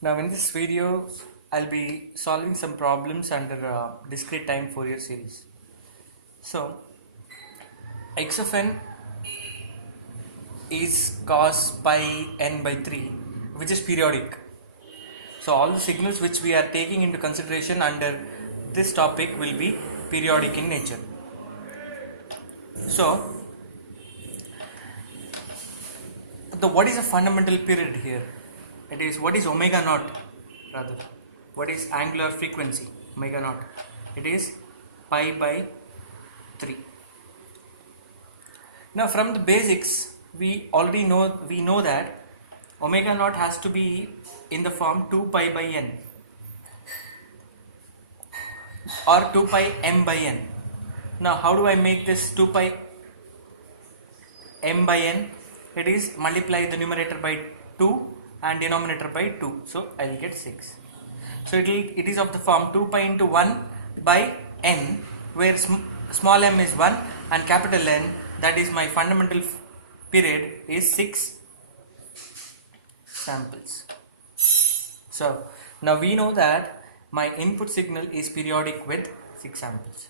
Now in this video I'll be solving some problems under discrete time Fourier series. So x of n is cos pi n by 3, which is periodic. So all the signals which we are taking into consideration under this topic will be periodic in nature. So what is a fundamental period here? It is what is omega naught, rather what is angular frequency omega naught. It is pi by 3. Now from the basics we know that omega naught has to be in the form 2 pi by n or 2 pi m by n. Now how do I make this 2 pi m by n? It is multiply the numerator by 2 and denominator by 2, so I will get 6. So it is of the form 2 pi into 1 by n, where small m is 1 and capital N, that is my fundamental period, is 6 samples. So now we know that my input signal is periodic with 6 samples.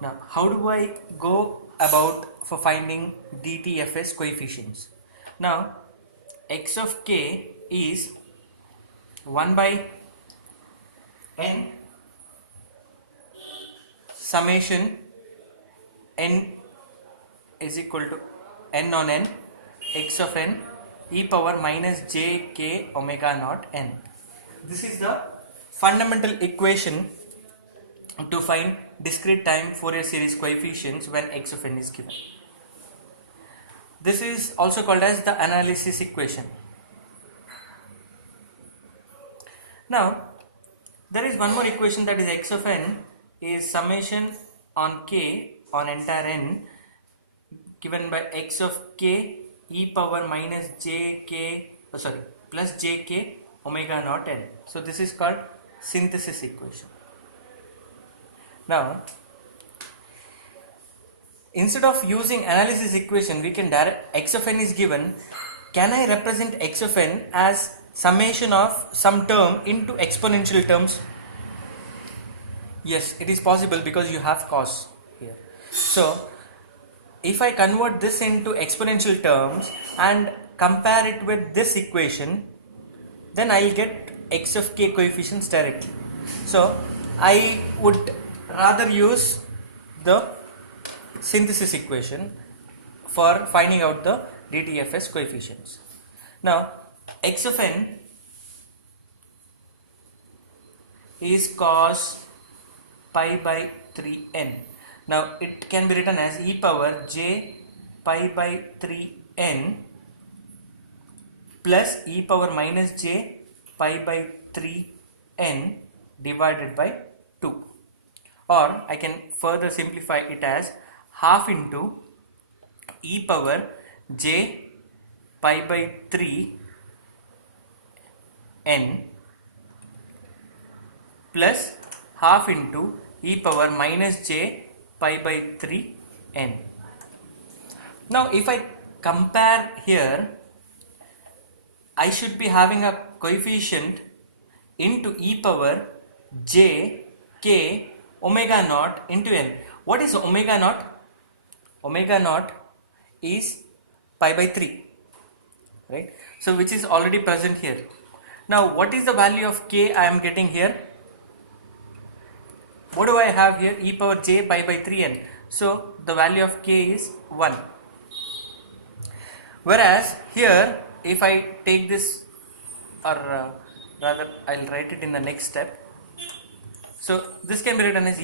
Now how do I go about for finding DTFS coefficients? Now x of k is 1 by n summation n is equal to n on n x of n e power minus j k omega naught n. This is the fundamental equation to find discrete time Fourier series coefficients when x of n is given. This is also called as the analysis equation. Now there is one more equation, that is x of n is summation on k on entire n given by x of k e power minus plus jk omega naught n. So this is called synthesis equation. Now instead of using analysis equation, we can direct x of n is given. Can I represent x of n as summation of some term into exponential terms? Yes, it is possible because you have cos here. So if I convert this into exponential terms and compare it with this equation, then I will get x of k coefficients directly. So I would rather use the synthesis equation for finding out the DTFS coefficients. Now x of n is cos pi by 3n. Now it can be written as e power j pi by 3n plus e power minus j pi by 3n divided by 2, or I can further simplify it as half into e power j pi by 3 n plus half into e power minus j pi by 3 n. Now if I compare here, I should be having a coefficient into e power j k omega naught into n. What is omega naught? Omega naught is pi by 3, right? So which is already present here. Now what is the value of k I am getting here? What do I have here? E power j pi by 3n. So the value of k is 1. Whereas here, if I take this, or rather I'll write it in the next step. So this can be written as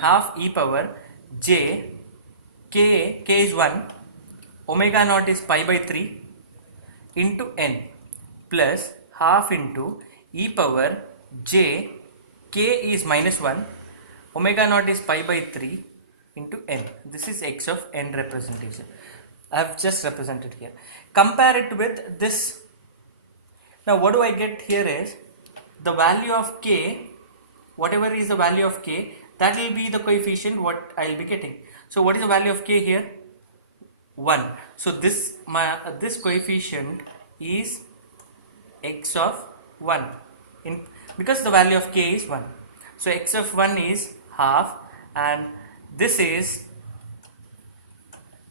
half e power j k is 1, omega naught is pi by 3 into n plus half into e power j k is minus 1, omega naught is pi by 3 into n. This is x of n representation. I have just represented here. Compare it with this. Now what do I get here is the value of k, whatever is the value of k, that will be the coefficient what I will be getting. So what is the value of k here? 1. So this coefficient is x of 1 in, because the value of k is 1. So x of 1 is half, and this is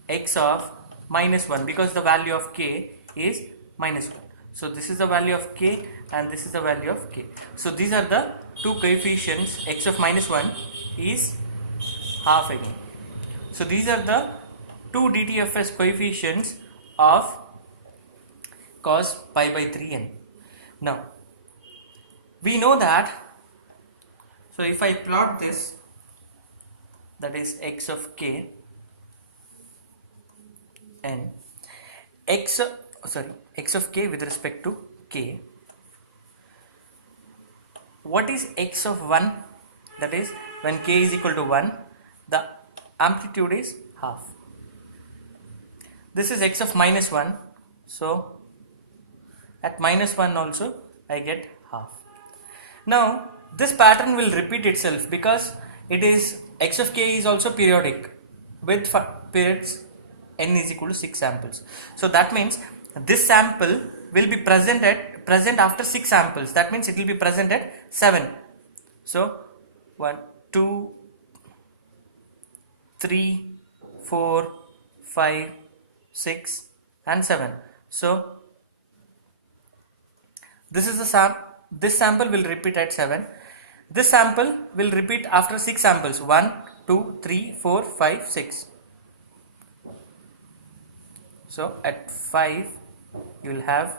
x of minus 1 because the value of k is minus 1. So this is the value of k and this is the value of k. So these are the two coefficients. X of minus 1 is half again. So these are the two DTFS coefficients of cos pi by 3n. Now we know that, so if I plot this, that is x of k n, x of k with respect to k. What is x of 1? That is, when k is equal to 1, the amplitude is half. This is x of minus 1, so at minus 1 also I get half. Now this pattern will repeat itself because it is x of k is also periodic with periods n is equal to 6 samples. So that means this sample will be present after 6 samples. That means it will be present at 7. So 1, 2, 3, 4, 5, 6 and 7. So this is the this sample will repeat at 7. This sample will repeat after 6 samples, 1, 2, 3, 4, 5, 6. So at 5 you will have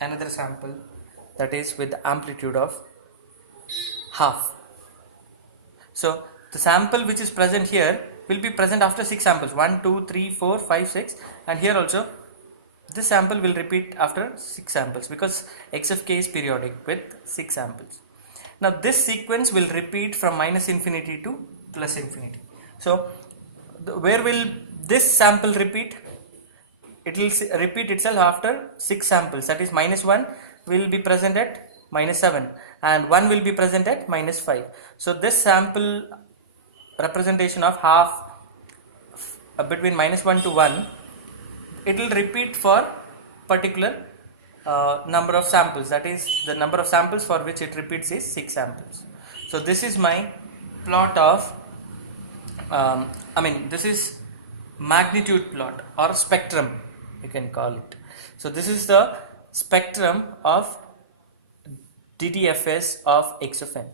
another sample, that is with the amplitude of half. So the sample which is present here will be present after 6 samples, 1, 2, 3, 4, 5, 6, and here also this sample will repeat after 6 samples because x of k is periodic with 6 samples. Now this sequence will repeat from minus infinity to plus infinity. So where will this sample repeat? It will repeat itself after 6 samples, that is minus 1 will be present at minus 7 and 1 will be present at minus 5. So this sample representation of half between minus 1 to 1, it will repeat for particular number of samples, that is the number of samples for which it repeats is 6 samples. So this is my plot of this is magnitude plot or spectrum, you can call it. So this is the spectrum of DTFS of x of n.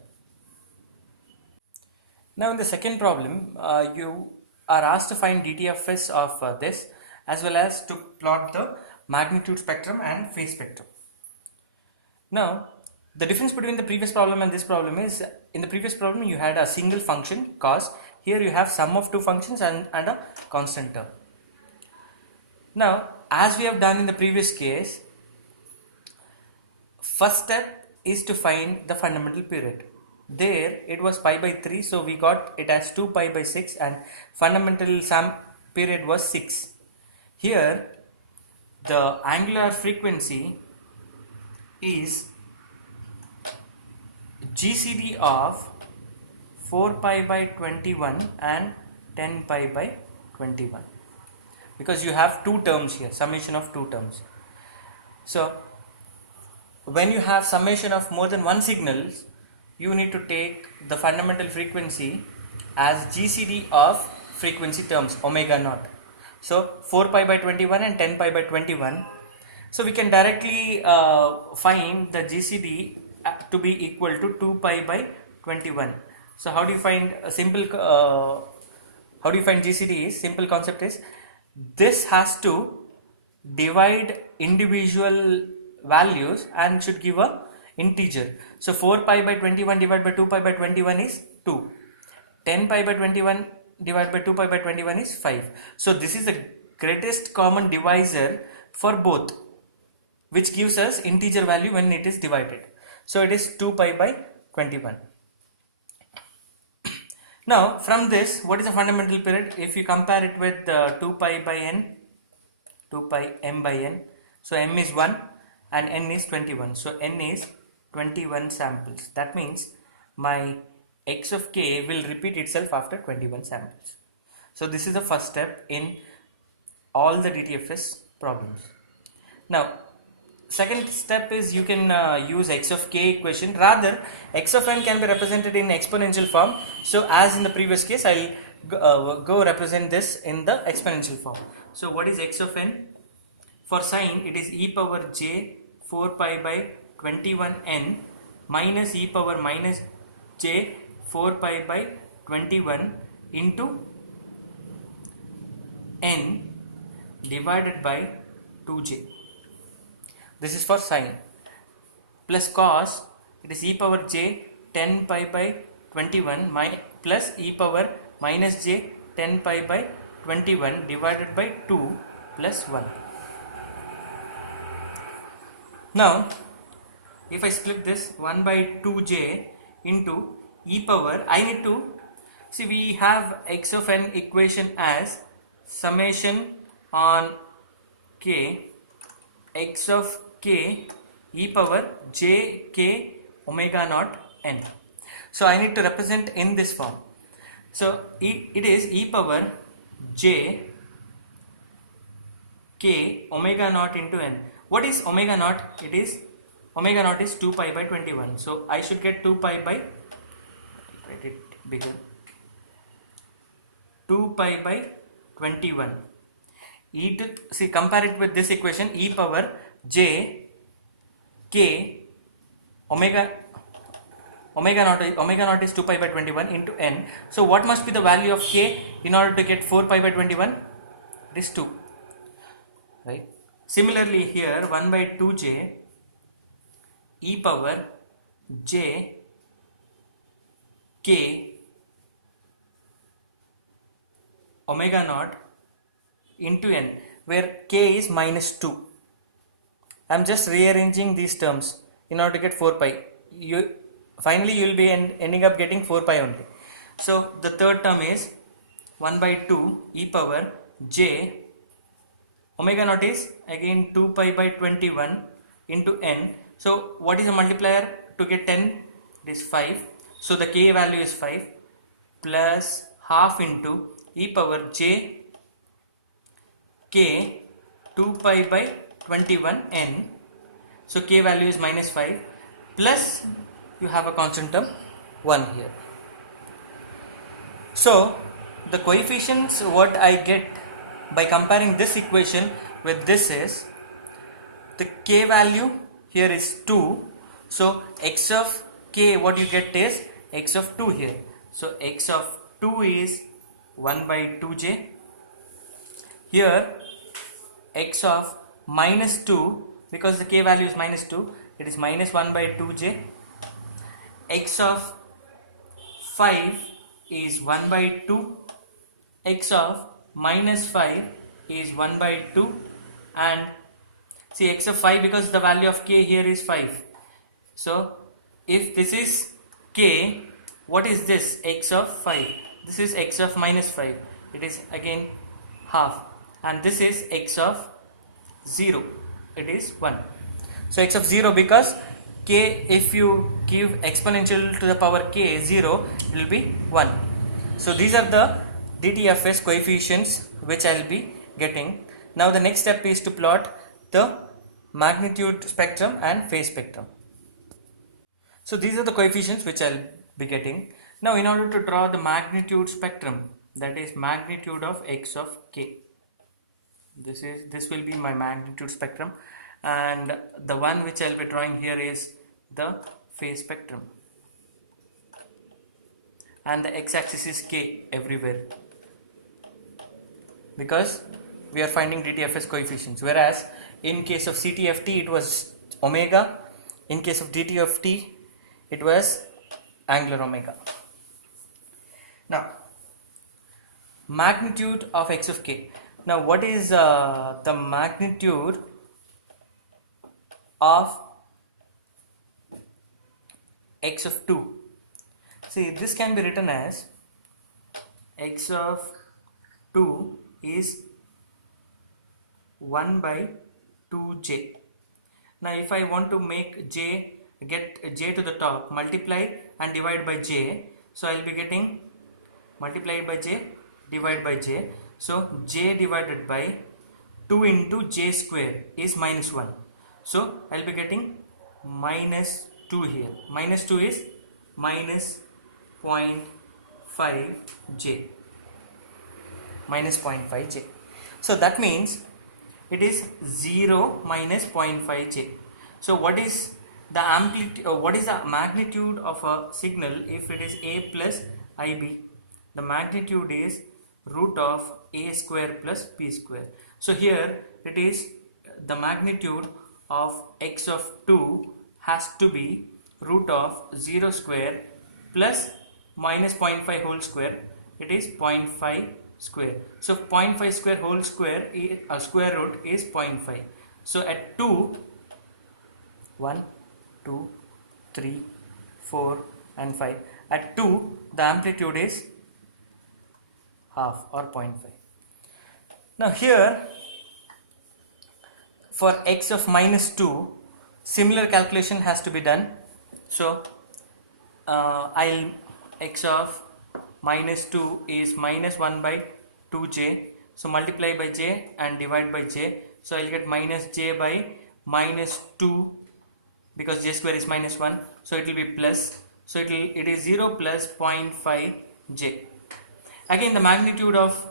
Now in the second problem, you are asked to find DTFS of this, as well as to plot the magnitude spectrum and phase spectrum. Now the difference between the previous problem and this problem is, in the previous problem you had a single function cos, here you have sum of two functions and a constant term. Now as we have done in the previous case, first step is to find the fundamental period. There it was pi by 3, so we got it as 2 pi by 6 and fundamental period was 6. Here the angular frequency is GCD of 4 pi by 21 and 10 pi by 21, because you have two terms here, summation of two terms. So when you have summation of more than one signals, you need to take the fundamental frequency as GCD of frequency terms omega naught. So 4 pi by 21 and 10 pi by 21. So we can directly find the GCD to be equal to 2 pi by 21. So how do you find a simple how do you find GCD? Is simple concept is, this has to divide individual values and should give a integer. So 4 pi by 21 divided by 2 pi by 21 is 2. 10 pi by 21 divided by 2 pi by 21 is 5. So this is the greatest common divisor for both, which gives us integer value when it is divided. So it is 2 pi by 21. Now from this, what is the fundamental period? If you compare it with 2 pi by n, 2 pi m by n, so m is 1 and n is 21. So n is 21 samples. That means my x of k will repeat itself after 21 samples. So this is the first step in all the DTFS problems. Now second step is you can use x of k equation. Rather, x of n can be represented in exponential form. So as in the previous case, I'll go represent this in the exponential form. So what is x of n? For sine, it is e power j 4 pi by 21n minus e power minus j 4 pi by 21 into n divided by 2j. This is for sine. Plus cos, it is e power j 10 pi by 21 plus e power minus j 10 pi by 21 divided by 2 plus 1. Now, if I split this 1 by 2j into e power, I need to see, we have x of n equation as summation on k x of k e power j k omega naught n. So I need to represent in this form. So it is e power j k omega naught into n. What is omega naught? It is omega naught is 2 pi by 21. So I should get 2 pi by, write it bigger, 2 pi by 21. See, compare it with this equation, e power j k omega naught is 2 pi by 21 into n. So what must be the value of k in order to get 4 pi by 21? It is 2, right? Similarly here, 1 by 2j e power j k omega naught into n, where k is minus 2. I am just rearranging these terms in order to get 4 pi. Finally you will be ending up getting 4 pi only. So the third term is 1 by 2 e power j omega naught is again 2 pi by 21 into n. So what is the multiplier to get 10? It is 5. So the k value is 5 plus half into e power j k 2 pi by 21 n. So k value is minus 5 plus you have a constant term 1 here. So the coefficients what I get by comparing this equation with this is, the k value here is 2. So x of k, what you get is x of 2 here. So x of 2 is 1 by 2j. Here x of minus 2, because the k value is minus 2, it is minus 1 by 2j. X of 5 is 1 by 2. X of minus 5 is 1 by 2. And see, x of 5, because the value of k here is 5. So if this is k, what is this? X of 5. This is x of minus 5. It is again half. And this is x of 0. It is 1. So x of 0, because k, if you give exponential to the power k 0, it will be 1. So these are the DTFS coefficients which I will be getting. Now the next step is to plot the magnitude spectrum and phase spectrum. So these are the coefficients which I will be getting. Now in order to draw the magnitude spectrum, that is magnitude of x of k, this will be my magnitude spectrum, and the one which I will be drawing here is the phase spectrum, and the x-axis is k everywhere, because we are finding DTFS coefficients, whereas in case of CTFT it was omega, in case of DTFT it was angular omega. Now magnitude of x of k. Now what is the magnitude of x of 2? See, this can be written as x of 2 is 1 by 2j. Now if I want to make get j to the top, multiply and divide by j, so I will be getting multiplied by j, divide by j. So j divided by 2 into j square is minus 1. So I'll be getting minus 2 here. Minus 2 is minus 0.5j. Minus 0.5j. So that means it is 0 minus 0.5j. So what is the amplitude, what is the magnitude of a signal if it is a plus ib? The magnitude is root of a square plus b square. So here it is the magnitude of x of 2 has to be root of 0 square plus minus 0.5 whole square. It is 0.5 square. So 0.5 square whole square is, square root is 0.5. So at 2, 1, 2, 3, 4 and 5. At 2 the amplitude is half or 0.5. Now here for x of minus 2 similar calculation has to be done. So I'll x of minus 2 is minus 1 by 2j. So multiply by j and divide by j. So I'll get minus j by minus 2 because j square is minus 1. So it will be plus. So it is 0 plus 0.5 j. Again the magnitude of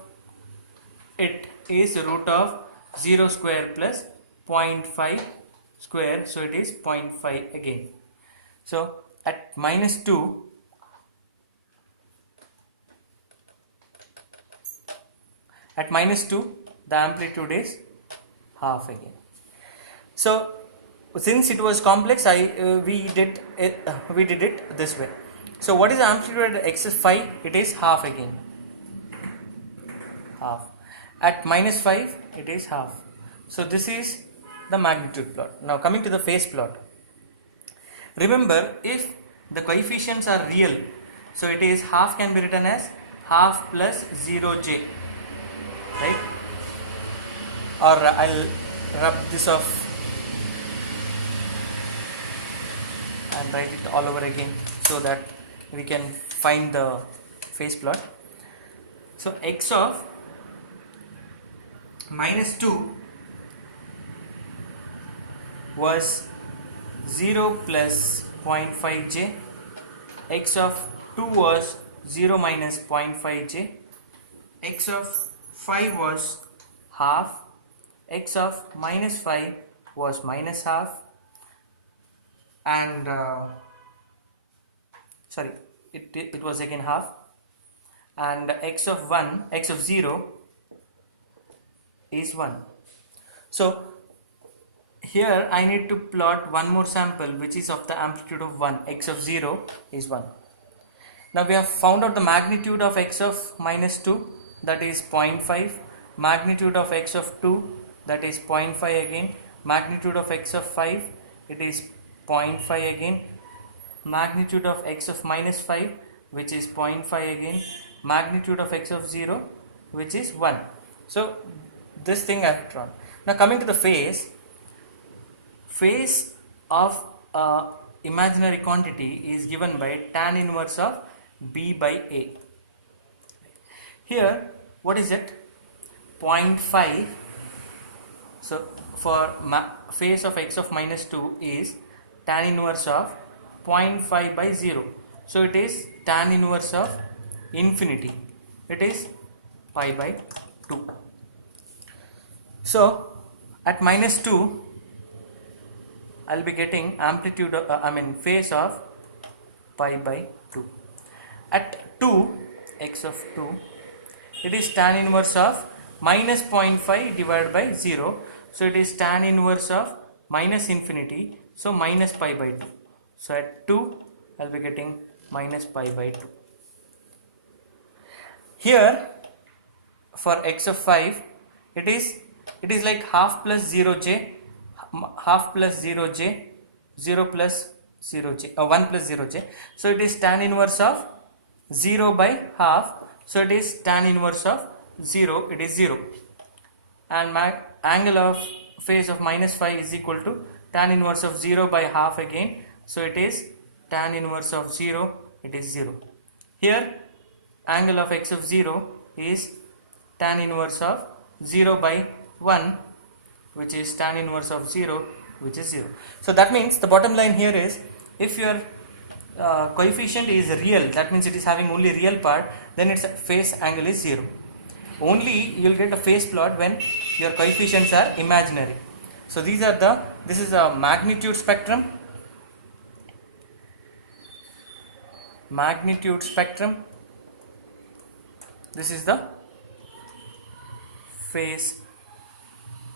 it is root of 0 square plus 0.5 square. So it is 0.5 again. So at minus 2, at minus 2 the amplitude is half again. So since it was complex, we did it this way. So what is the amplitude at x is 5? It is half again. Half. At minus 5 it is half. So this is the magnitude plot. Now coming to the phase plot. Remember, if the coefficients are real, so it is half can be written as half plus 0j, right? Or I'll rub this off and write it all over again so that we can find the phase plot. So x of minus 2 was 0 plus 0.5j, x of 2 was 0 minus 0.5j, x of 5 was half, x of minus 5 was minus half, and it was again half, and x of 0 is 1. So here I need to plot one more sample which is of the amplitude of 1. X of 0 is 1. Now we have found out the magnitude of x of minus 2, that is 0.5, magnitude of x of 2, that is 0.5 again, magnitude of x of 5, it is 0.5 again, magnitude of x of minus 5, which is 0.5 again, magnitude of x of 0, which is 1. So this thing I have drawn. Now coming to the phase of imaginary quantity is given by tan inverse of b by a. Here what is it? 0.5. So for phase of x of minus 2 is tan inverse of 0.5 by 0. So it is tan inverse of infinity. It is pi by 2. So at minus 2 I'll be getting amplitude of, phase of pi by 2. At 2, x of 2, it is tan inverse of minus 0.5 divided by 0. So it is tan inverse of minus infinity. So minus pi by 2. So at 2, I'll be getting minus pi by 2. Here, for x of 5, it is like half plus 0j, half plus 0j, 0 plus 0j, 1 plus 0j. So it is tan inverse of 0 by half. So it is tan inverse of 0, it is 0. And my angle of phase of minus 5 is equal to tan inverse of 0 by half again. So it is tan inverse of 0, it is 0. Here angle of x of 0 is tan inverse of 0 by 1, which is tan inverse of 0, which is 0. So that means the bottom line here is, if your coefficient is real, that means it is having only real part, then its phase angle is 0. Only you will get a phase plot when your coefficients are imaginary. So these are this is a magnitude spectrum, this is the phase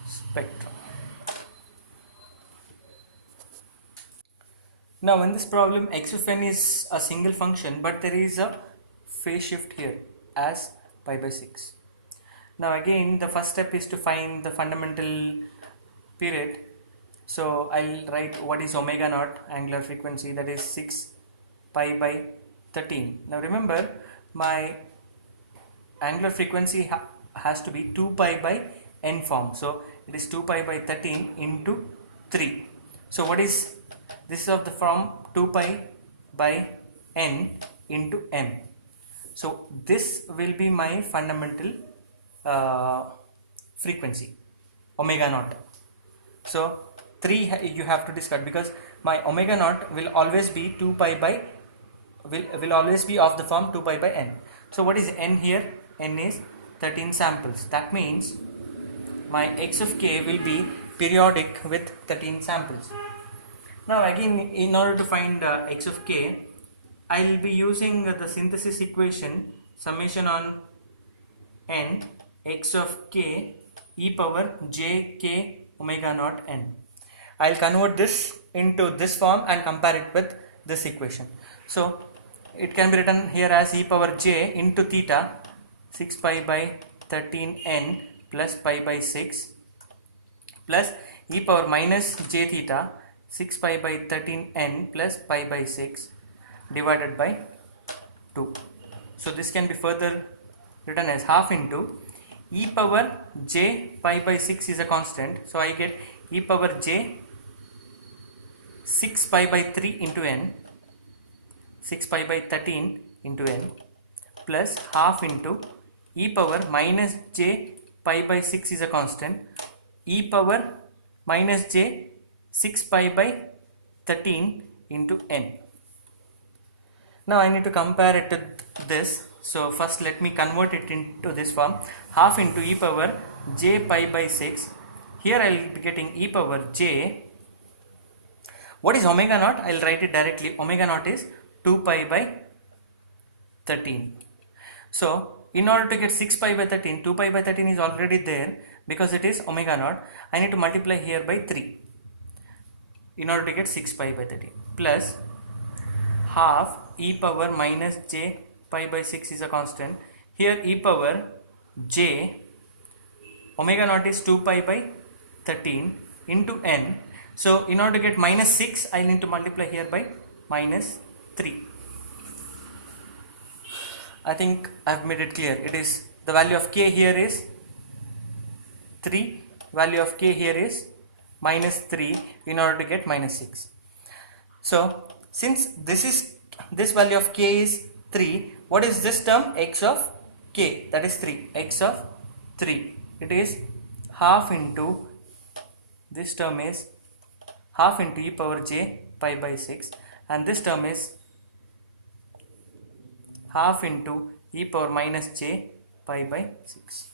spectrum. Now in this problem, x of n is a single function, but there is a phase shift here as pi by 6. Now again, the first step is to find the fundamental period. So I'll write what is omega naught angular frequency, that is 6 pi by 13. Now remember, my angular frequency has to be 2 pi by n form. So it is 2 pi by 13 into 3. So what is this? Is of the form 2 pi by n into m. So this will be my fundamental frequency, omega naught. So 3 you have to discard, because my omega naught will always be 2 pi by will always be of the form 2 pi by n. So what is n here? N is 13 samples. That means my x of k will be periodic with 13 samples. Now again, in order to find x of k, I will be using the synthesis equation summation on n x of k e power j k omega naught n. I will convert this into this form and compare it with this equation. So it can be written here as e power j into theta 6 pi by 13 n plus pi by 6 plus e power minus j theta 6 pi by 13 n plus pi by 6 divided by 2. So this can be further written as half into e power j pi by 6 is a constant, so I get e power j 6 pi by 3 into n, 6 pi by 13 into n, plus half into e power minus j pi by 6 is a constant, e power minus j 6 pi by 13 into n. Now I need to compare it to this. So first let me convert it into this form, half into e power j pi by 6. Here I will be getting e power j. What is omega naught? I will write it directly. Omega naught is 2 pi by 13. So in order to get 6 pi by 13, 2 pi by 13 is already there because it is omega naught. I need to multiply here by 3 in order to get 6 pi by 13, plus half e power minus j pi by 6 is a constant. Here e power j, omega naught is 2 pi by 13 into n. So in order to get minus 6, I need to multiply here by minus 3. I think I have made it clear. It is the value of k here is 3, value of k here is minus 3 in order to get minus 6. So since this value of k is 3, what is this term? X of k, that is 3, x of 3. It is half into, this term is half into e power j pi by 6, and this term is half into e power minus j pi by 6.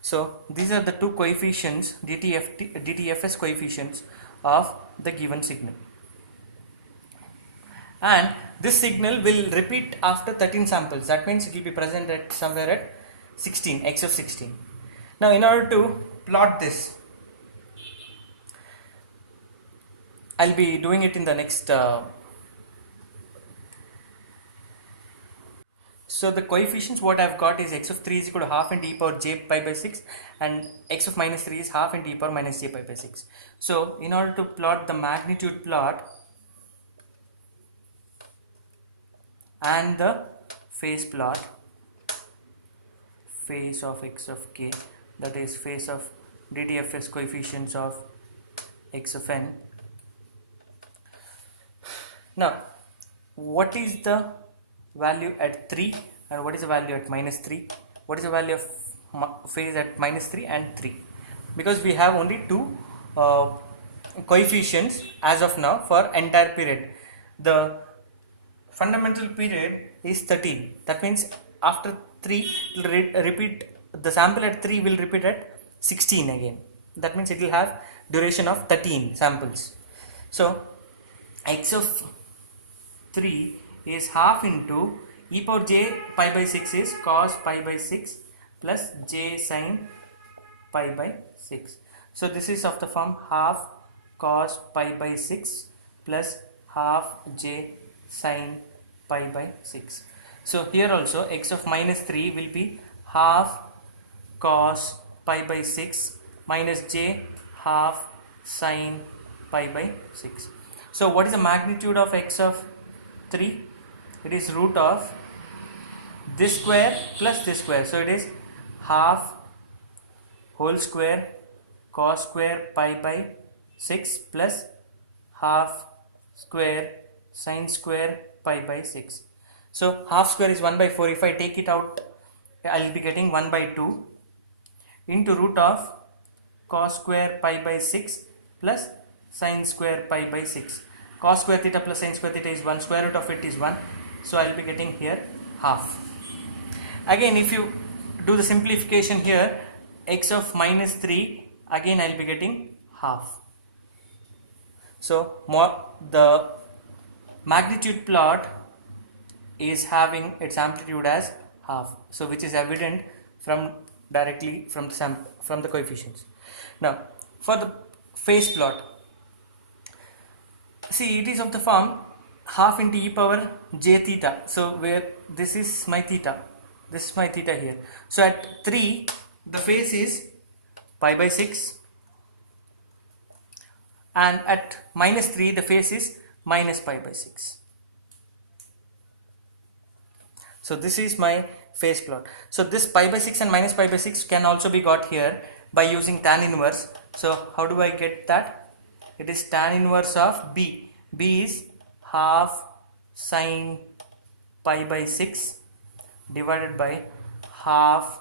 So these are the two coefficients, DTFS coefficients of the given signal, and this signal will repeat after 13 samples. That means it will be present at somewhere at 16, x of 16. Now in order to plot this, I'll be doing it in the next so the coefficients what I've got is x of 3 is equal to half into e power j pi by 6, and x of minus 3 is half into e power minus j pi by 6. So in order to plot the magnitude plot and the phase plot, phase of x of k, that is phase of DTFS coefficients of x of n. Now what is the value at 3 and what is the value at minus 3? What is the value of phase at minus 3 and 3? Because we have only two coefficients as of now for entire period. The fundamental period is 13. That means after 3 it will repeat, the sample at 3 will repeat at 16 again. That means it will have duration of 13 samples. So x of 3 is half into e power j pi by 6 is cos pi by 6 plus j sin pi by 6. So this is of the form half cos pi by 6 plus half j sin pi by 6. So here also x of minus 3 will be half cos pi by 6 minus j half sin pi by 6. So what is the magnitude of x of 3? It is root of this square plus this square. So it is half whole square cos square pi by 6 plus half square sin square pi by 6. So half square is 1 by 4. If I take it out, I will be getting 1 by 2 into root of cos square pi by 6 plus sin square pi by 6. Cos square theta plus sin square theta is 1, square root of it is 1. So I will be getting here half. Again, if you do the simplification here, x of minus 3, again I will be getting half. So the magnitude plot is having its amplitude as half, so which is evident from directly from the coefficients. Now for the phase plot, see, it is of the form half into e power j theta. So where this is my theta, this is my theta here. So at 3 the phase is pi by 6, and at minus 3 the phase is minus pi by 6. So this is my phase plot. So this pi by 6 and minus pi by 6 can also be got here by using tan inverse. So how do I get that? It is tan inverse of b. B is half sin pi by 6 divided by half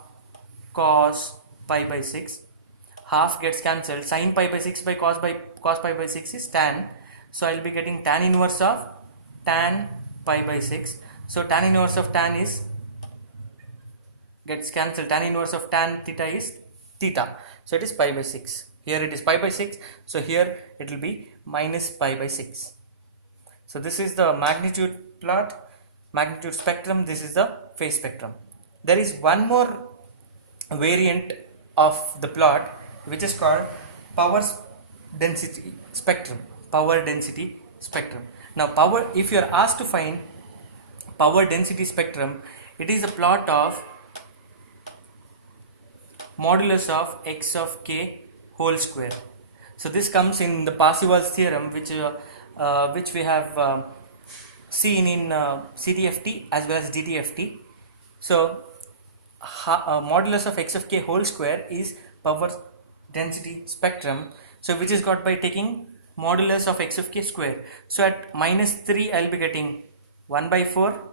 cos pi by 6. Half gets cancelled. Sin pi by 6 by cos pi by 6 is tan. So I will be getting tan inverse of tan pi by 6. So tan inverse of tan is gets cancelled. Tan inverse of tan theta is theta. So it is pi by 6. Here it is pi by 6. So here it will be minus pi by 6. So this is the magnitude plot, magnitude spectrum. This is the phase spectrum. There is one more variant of the plot which is called power density spectrum. Power density spectrum. Now power, if you are asked to find power density spectrum, it is a plot of modulus of x of k whole square. So this comes in the Parseval's theorem, which we have seen in CTFT as well as DTFT. So modulus of x of k whole square is power density spectrum, so which is got by taking modulus of x of k square. So at minus 3 I will be getting 1 by 4,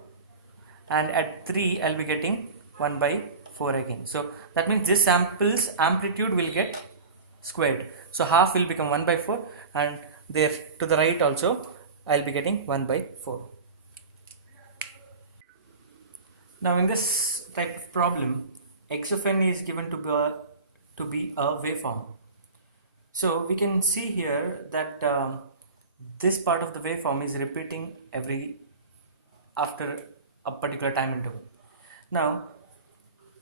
and at 3 I will be getting 1 by 4 again. So that means this sample's amplitude will get squared. So half will become 1 by 4, and there to the right also I will be getting 1 by 4. Now in this type of problem, x of n is given to be a waveform. So we can see here that this part of the waveform is repeating after a particular time interval. Now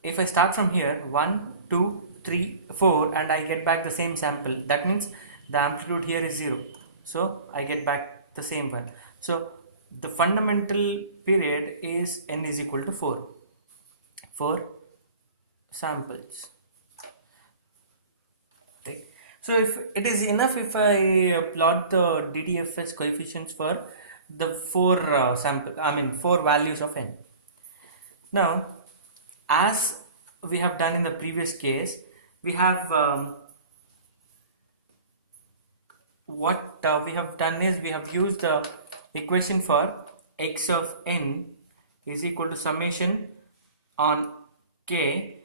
if I start from here 1, 2, 3, 4 and I get back the same sample, that means the amplitude here is 0. So I get back the same one. So the fundamental period is n is equal to 4 samples. Okay. So if it is enough if I plot the DDFS coefficients for the 4 values of n. Now as we have done in the previous case, we have what we have done is we have used the equation for x of n is equal to summation on k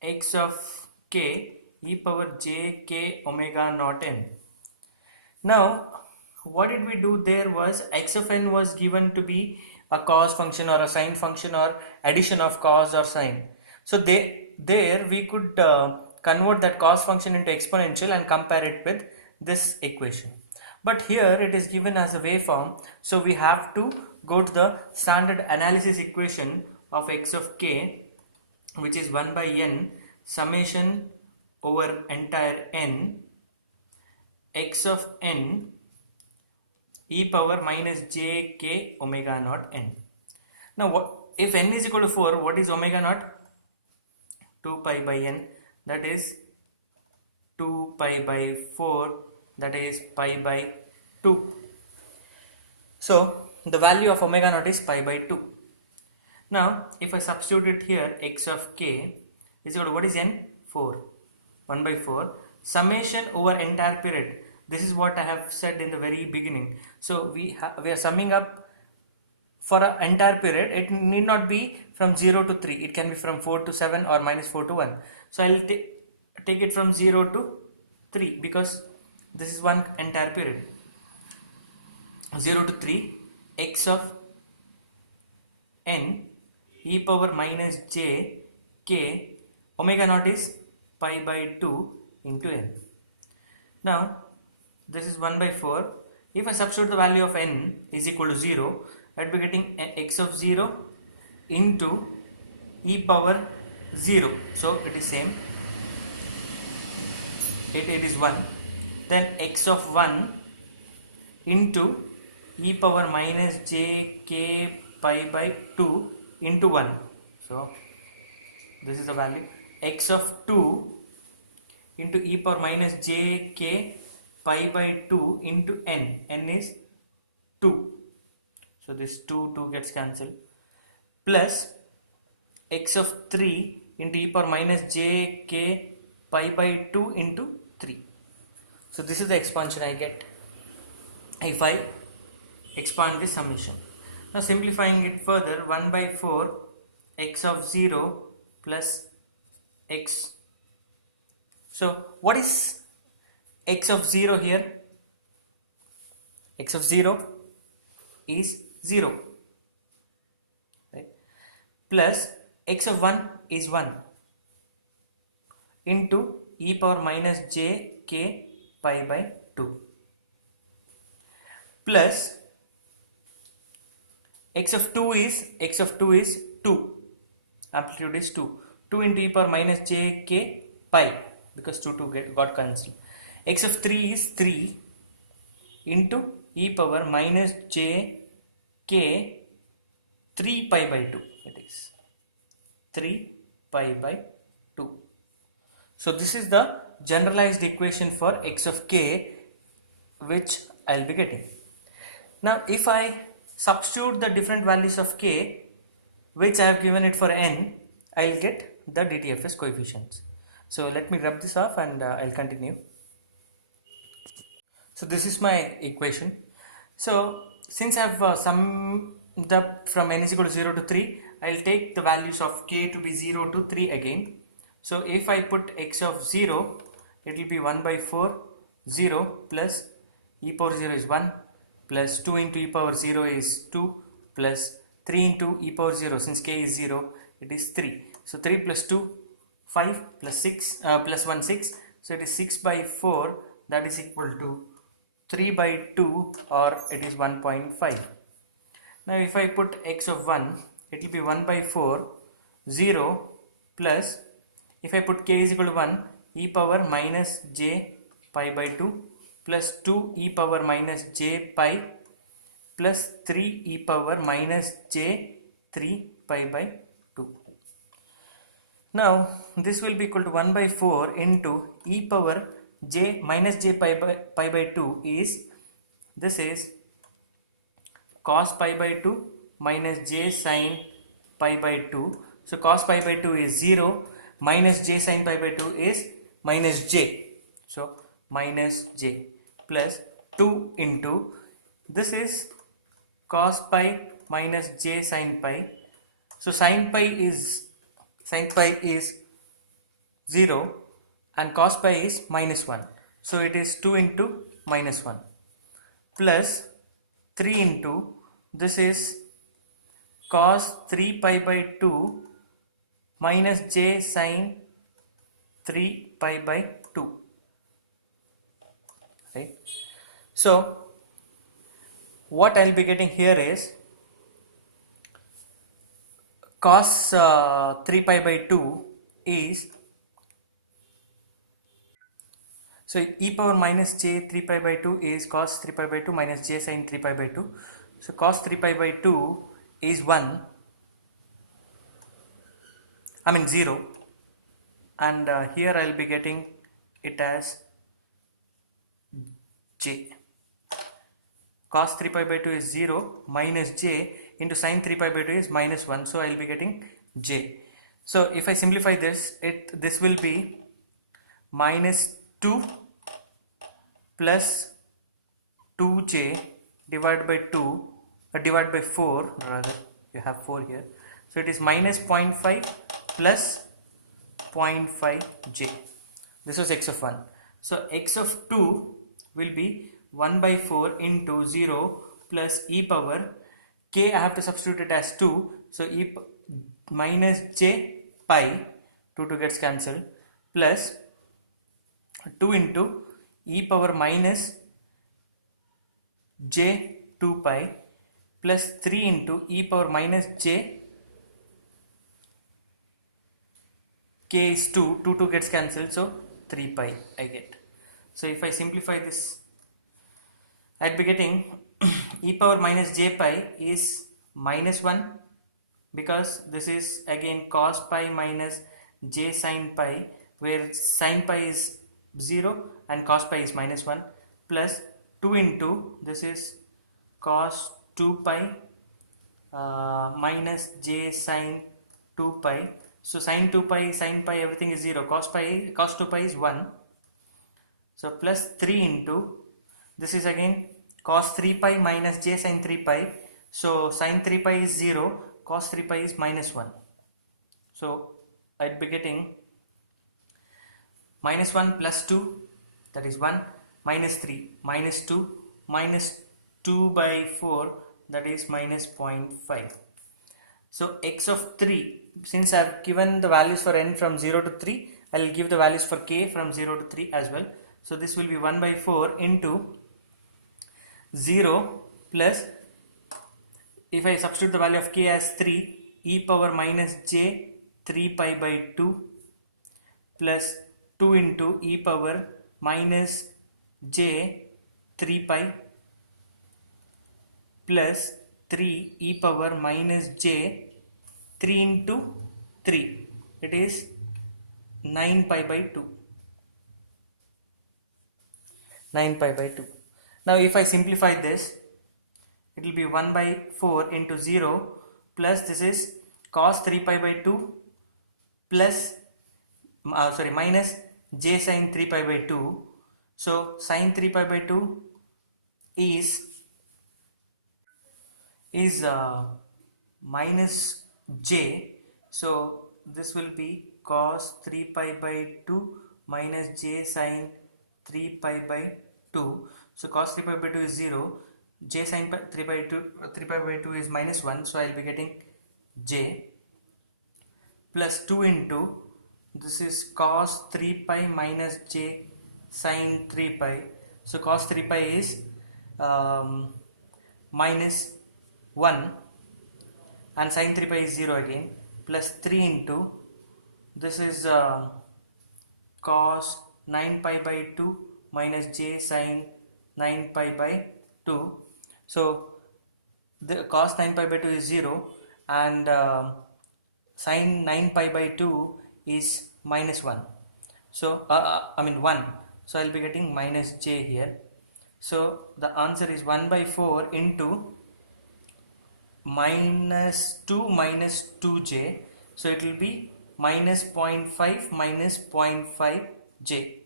x of k e power j k omega naught n. Now, what did we do there was x of n was given to be a cos function or a sine function or addition of cos or sine. So there we could convert that cos function into exponential and compare it with this equation. But here it is given as a waveform, so we have to go to the standard analysis equation of x of k, which is 1 by n summation over entire n x of n e power minus j k omega naught n. Now if n is equal to 4, what is omega naught? 2 pi by n, that is 2 pi by 4, that is pi by 2. So the value of omega naught is pi by 2. Now if I substitute it here, x of k is equal to, what is n? 4. 1 by 4 summation over entire period. This is what I have said in the very beginning. So we are summing up for an entire period. It need not be from 0 to 3. It can be from 4 to 7 or minus 4 to 1. So I will take it from 0 to 3 because this is one entire period. 0 to 3 x of n e power minus j k omega naught is pi by 2 into n. Now this is 1 by 4. If I substitute the value of n is equal to 0, I will be getting x of 0 into e power 0. So it is same. It is 1. Then x of 1 into e power minus j k pi by 2 into 1. So this is the value. X of 2 into e power minus j k pi by 2 into n. N is 2. So this 2 gets cancelled. Plus x of 3 into e power minus j k pi by 2 into 3. So this is the expansion I get if I expand this summation. Now simplifying it further, 1 by 4 x of 0 plus x. So what is x of 0 here? X of 0 is 0, right? Plus x of 1 is 1 into e power minus j k pi by 2 plus x of 2 is 2, amplitude is 2 into e power minus j k pi, because 2 got cancelled. X of 3 is 3 into e power minus j k 3 pi by 2, it is 3 pi by 2. So this is the generalized equation for x of k which I will be getting. Now if I substitute the different values of k which I have given it for n, I will get the DTFS coefficients. So let me rub this off and I will continue. So this is my equation. So since I have summed up from n is equal to 0 to 3, I will take the values of k to be 0 to 3 again. So if I put x of 0, it will be 1 by 4, 0 plus e power 0 is 1 plus 2 into e power 0 is 2 plus 3 into e power 0, since k is 0, it is 3. So 3 plus 2, 5 plus 6 plus 1, 6. So it is 6 by 4, that is equal to 3 by 2, or it is 1.5. Now if I put x of 1, it will be 1 by 4, 0 plus, if I put k is equal to 1, e power minus j pi by 2 plus 2 e power minus j pi plus 3 e power minus j 3 pi by 2. Now this will be equal to 1 by 4 into e power j minus j pi by 2 is, this is cos pi by 2 minus j sin pi by 2. So cos pi by 2 is 0, minus j sin pi by 2 is minus j. So minus j plus 2 into, this is cos pi minus j sin pi. So sin pi is 0 and cos pi is minus 1. So it is 2 into minus 1. plus 3 into this is cos 3 pi by 2 minus j sin 3 pi by 2, right? So what I'll be getting here is cos 3 pi by 2 is, so e power minus j 3 pi by 2 is cos 3 pi by 2 minus j sin 3 pi by 2. So cos 3 pi by 2 is 1, I mean 0, and here I'll be getting it as j. Cos 3 pi by 2 is 0 minus j into sin 3 pi by 2 is minus 1, so I'll be getting j. So if I simplify this, this will be minus 2 plus 2j divided by 2 divided by 4, rather you have 4 here, so it is minus 0.5 plus 0.5j. This was x of 1. So x of 2 will be 1 by 4 into 0 plus e power k, I have to substitute it as 2, so minus j pi, 2 gets cancelled, plus 2 into e power minus j 2 pi plus 3 into e power minus j k is 2, 2 gets cancelled, so 3 pi I get. So if I simplify this, I'd be getting e power minus j pi is minus 1, because this is again cos pi minus j sin pi, where sin pi is 0 and cos pi is minus 1, plus 2 into this is cos 2 pi minus j sin 2 pi. So sin 2 pi, sin pi, everything is 0, cos 2 pi is 1, so plus 3 into this is again cos 3 pi minus j sin 3 pi, so sin 3 pi is 0, cos 3 pi is minus 1, so I'd be getting minus 1 plus 2, that is 1, minus 3 minus 2 minus 2 by 4, that is minus 0.5. So x of 3, since I have given the values for n from 0 to 3, I will give the values for k from 0 to 3 as well. So this will be 1 by 4 into 0 plus, if I substitute the value of k as 3, e power minus j 3 pi by 2 plus 2 into e power minus j 3 pi plus 3 e power minus j 3 into 3, it is 9 pi by 2. 9 pi by 2. Now if I simplify this, it will be 1 by 4 into 0 plus this is cos 3 pi by 2 plus minus j sin 3 pi by 2. So sin 3 pi by 2 is minus j, so this will be cos 3 pi by 2 minus j sin 3 pi by 2. So cos 3 pi by 2 is 0, j sin 3 by 2 is minus 1, so I will be getting j plus 2 into this is cos 3 pi minus j sin 3 pi. So cos 3 pi is minus 1 and sin 3 pi is 0 again, plus 3 into this is cos 9 pi by 2 minus j sin 9 pi by 2. So the cos 9 pi by 2 is 0 and sin 9 pi by 2 is minus 1, so I mean 1, so I'll be getting minus j here. So the answer is 1 by 4 into minus 2 minus 2j, so it will be minus 0.5 minus 0.5 j.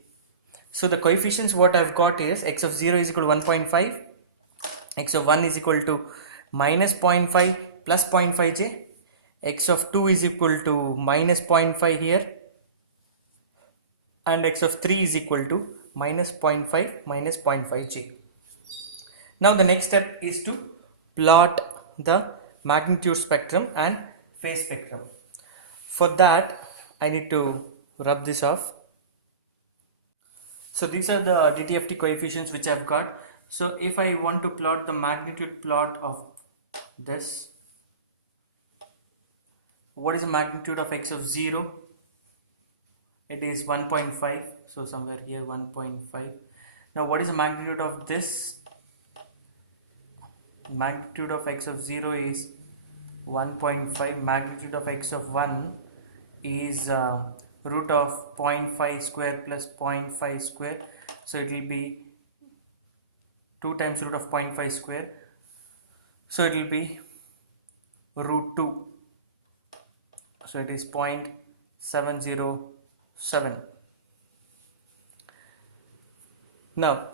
So the coefficients what I've got is x of 0 is equal to 1.5, x of 1 is equal to minus 0.5 plus 0.5 j, x of 2 is equal to minus 0.5 here, and x of 3 is equal to minus 0.5 minus 0.5 j. Now the next step is to plot the magnitude spectrum and phase spectrum. For that I need to rub this off. So these are the DTFT coefficients which I've got. So if I want to plot the magnitude plot of this, what is the magnitude of x of 0? It is 1.5, so somewhere here 1.5. Now what is the magnitude of this? Magnitude of x of 0 is 1.5. Magnitude of x of 1 is root of 0.5 square plus 0.5 square, so it will be 2 times root of 0.5 square, so it will be root 2, so it is 0.707. Now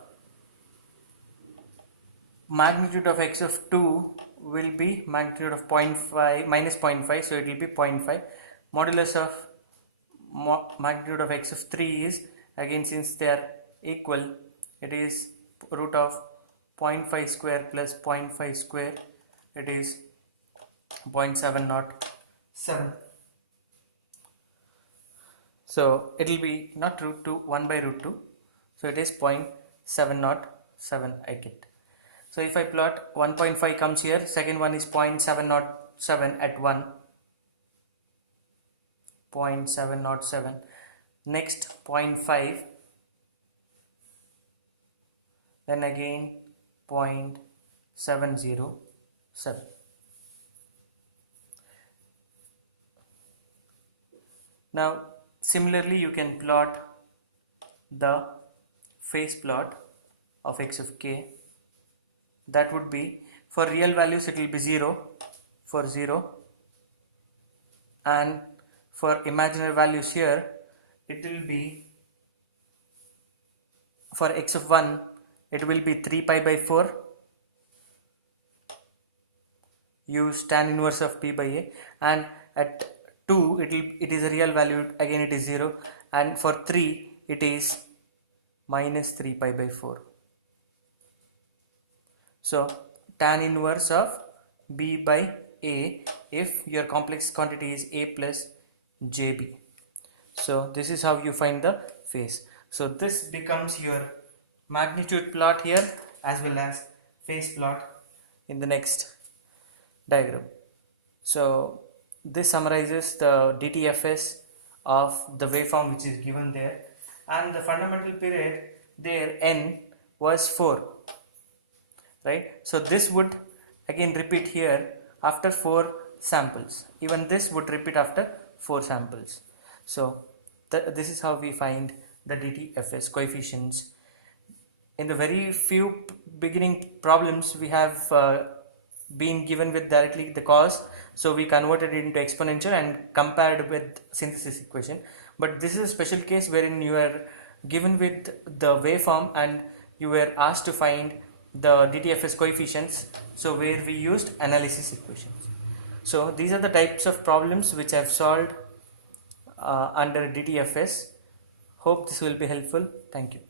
magnitude of x of 2 will be magnitude of 0.5 minus 0.5, so it will be 0.5. Modulus of magnitude of x of 3 is, again since they are equal, it is root of 0.5 square plus 0.5 square, it is 0.707. So it will be not root 2, 1 by root 2, so it is 0.707 I get. So if I plot 1.5 comes here, second one is 0.707 at 1, 0.707, next 0.5, then again 0.707. Now similarly you can plot the phase plot of x of k. That would be, for real values it will be 0 for 0, and for imaginary values here it will be, for x of 1 it will be 3 pi by 4, use tan inverse of p by a, and at 2 it is a real value, again it is 0, and for 3 it is minus 3 pi by 4. So tan inverse of b by a if your complex quantity is a plus jb. So this is how you find the phase. So this becomes your magnitude plot here as well as phase plot in the next diagram. So this summarizes the DTFS of the waveform which is given there, and the fundamental period there n was 4, right? So this would again repeat here after 4 samples, even this would repeat after 4 samples. So this is how we find the DTFS coefficients. In the very few beginning problems we have been given with directly the cause, so we converted it into exponential and compared with synthesis equation. But this is a special case wherein you are given with the waveform and you were asked to find the DTFS coefficients, so where we used analysis equations. So these are the types of problems which I have solved under DTFS. Hope this will be helpful. Thank you.